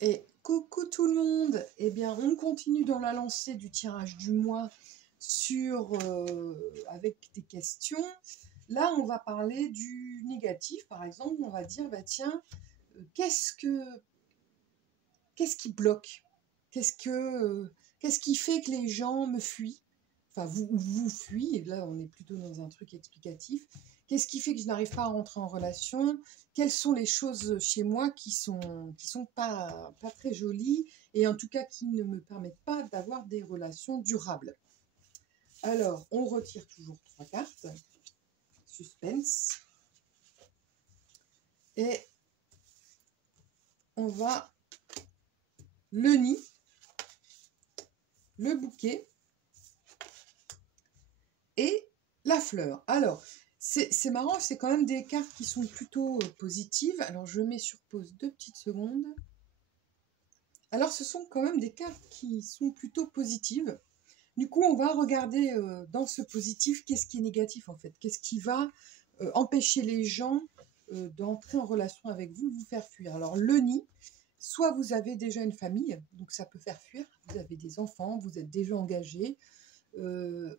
Et coucou tout le monde. Eh bien, on continue dans la lancée du tirage du mois avec des questions. Là, on va parler du négatif. Par exemple, on va dire, bah tiens, qu'est-ce qui bloque? Qu'est-ce qui fait que les gens me fuient? Enfin, vous fuient. Et là, on est plutôt dans un truc explicatif. Qu'est-ce qui fait que je n'arrive pas à rentrer en relation? Quelles sont les choses chez moi qui sont pas très jolies et en tout cas qui ne me permettent pas d'avoir des relations durables? Alors, on retire toujours 3 cartes. Suspense. Et on va le nid, le bouquet et la fleur. Alors, c'est marrant, c'est quand même des cartes qui sont plutôt positives. Alors, je mets sur pause 2 petites secondes. Alors, ce sont quand même des cartes qui sont plutôt positives. Du coup, on va regarder dans ce positif, qu'est-ce qui est négatif en fait? Qu'est-ce qui va empêcher les gens d'entrer en relation avec vous, vous faire fuir? Alors, le nid, soit vous avez déjà une famille, donc ça peut faire fuir. Vous avez des enfants, vous êtes déjà engagé.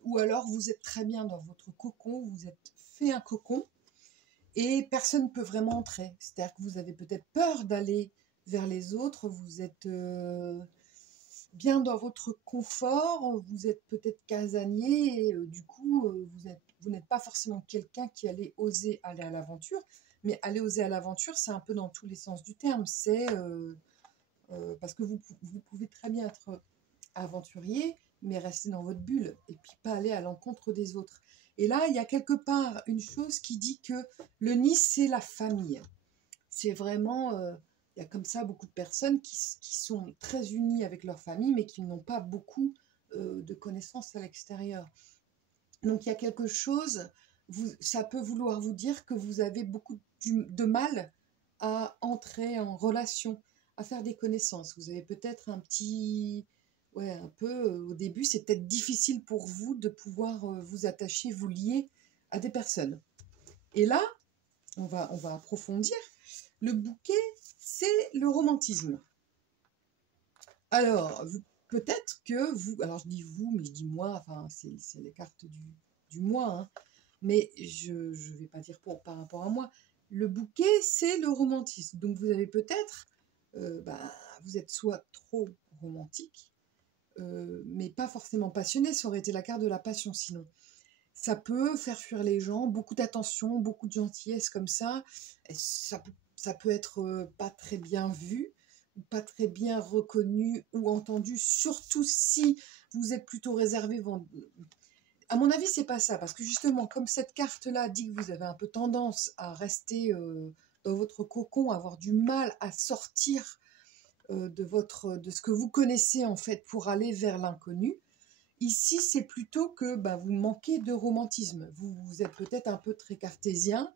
Ou alors vous êtes très bien dans votre cocon, vous êtes fait un cocon et personne ne peut vraiment entrer. C'est-à-dire que vous avez peut-être peur d'aller vers les autres, vous êtes bien dans votre confort, vous êtes peut-être casanier et du coup vous n'êtes pas forcément quelqu'un qui allait oser aller à l'aventure. Mais aller oser à l'aventure, c'est un peu dans tous les sens du terme. C'est parce que vous pouvez très bien être aventurier, mais rester dans votre bulle et puis pas aller à l'encontre des autres. Et là, il y a quelque part une chose qui dit que le nid, c'est la famille. C'est vraiment, il y a comme ça beaucoup de personnes qui sont très unies avec leur famille, mais qui n'ont pas beaucoup de connaissances à l'extérieur. Donc il y a quelque chose, ça peut vouloir vous dire que vous avez beaucoup de mal à entrer en relation, à faire des connaissances. Vous avez peut-être un peu, au début, c'est peut-être difficile pour vous de pouvoir vous attacher, vous lier à des personnes. Et là, on va approfondir. Le bouquet, c'est le romantisme. Alors, peut-être que vous, alors je dis vous, mais je dis moi, enfin, c'est les cartes du moi, hein, mais je ne vais pas dire par rapport à moi. Le bouquet, c'est le romantisme. Donc, vous avez peut-être, vous êtes soit trop romantique, mais pas forcément passionné, ça aurait été la carte de la passion sinon. Ça peut faire fuir les gens, beaucoup d'attention, beaucoup de gentillesse comme ça. Et ça peut être pas très bien vu, ou pas très bien reconnu ou entendu, surtout si vous êtes plutôt réservé. À mon avis, c'est pas ça, parce que justement, comme cette carte-là dit que vous avez un peu tendance à rester dans votre cocon, à avoir du mal à sortir de ce que vous connaissez en fait pour aller vers l'inconnu. Ici, c'est plutôt que vous manquez de romantisme. Vous êtes peut-être un peu très cartésien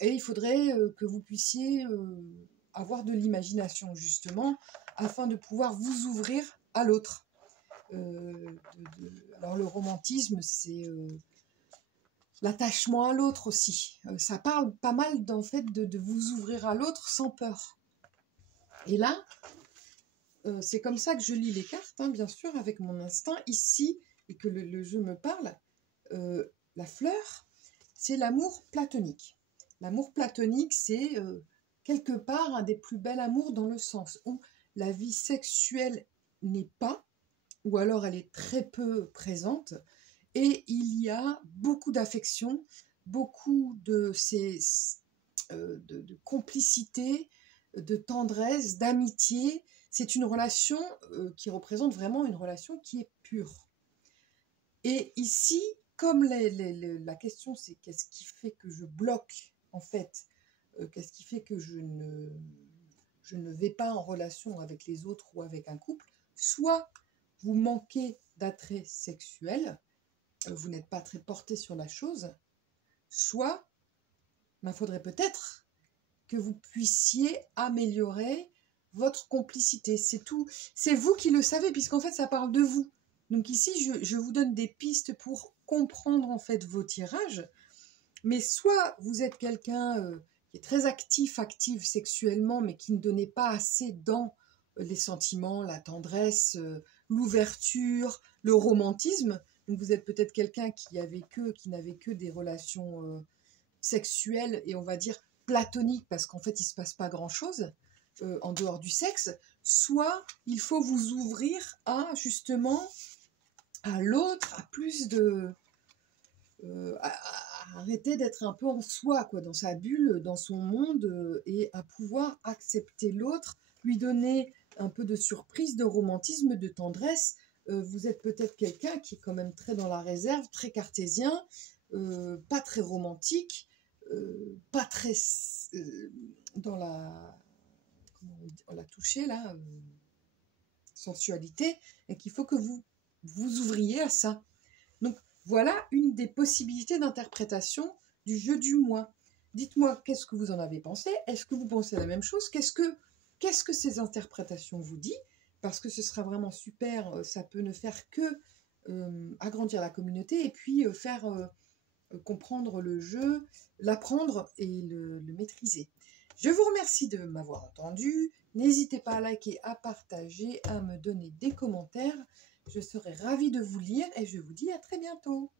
et il faudrait que vous puissiez avoir de l'imagination justement afin de pouvoir vous ouvrir à l'autre. Alors le romantisme, c'est l'attachement à l'autre aussi. Ça parle pas mal en fait de vous ouvrir à l'autre sans peur. Et là, c'est comme ça que je lis les cartes, hein, bien sûr, avec mon instinct ici, et que le jeu me parle. La fleur, c'est l'amour platonique. L'amour platonique, c'est quelque part un des plus bels amours dans le sens où la vie sexuelle n'est pas, ou alors elle est très peu présente, et il y a beaucoup d'affection, beaucoup de complicité, de tendresse, d'amitié. C'est une relation qui représente vraiment une relation qui est pure. Et ici, comme la question c'est qu'est-ce qui fait que je bloque en fait, qu'est-ce qui fait que je ne vais pas en relation avec les autres ou avec un couple, soit vous manquez d'attrait sexuel, vous n'êtes pas très porté sur la chose, soit il faudrait peut-être que vous puissiez améliorer votre complicité. C'est tout. C'est vous qui le savez, puisqu'en fait, ça parle de vous. Donc ici, je vous donne des pistes pour comprendre en fait vos tirages. Mais soit vous êtes quelqu'un qui est très active sexuellement, mais qui ne donnait pas assez dans les sentiments, la tendresse, l'ouverture, le romantisme. Donc vous êtes peut-être quelqu'un qui n'avait que des relations sexuelles et on va dire platoniques parce qu'en fait il ne se passe pas grand-chose en dehors du sexe. Soit il faut vous ouvrir à justement à l'autre, à plus de... à arrêter d'être un peu en soi, quoi, dans sa bulle, dans son monde, et à pouvoir accepter l'autre, lui donner un peu de surprise, de romantisme, de tendresse. Vous êtes peut-être quelqu'un qui est quand même très dans la réserve, très cartésien, pas très romantique, pas très dans la... comment on l'a touché là, sensualité, et qu'il faut que vous vous ouvriez à ça. Donc voilà une des possibilités d'interprétation du jeu du moi. Dites-moi, qu'est-ce que vous en avez pensé? Est-ce que vous pensez la même chose? Qu'est-ce que ces interprétations vous disent? Parce que ce sera vraiment super, ça peut ne faire que agrandir la communauté et puis faire comprendre le jeu, l'apprendre et le maîtriser. Je vous remercie de m'avoir entendu. N'hésitez pas à liker, à partager, à me donner des commentaires. Je serai ravie de vous lire et je vous dis à très bientôt.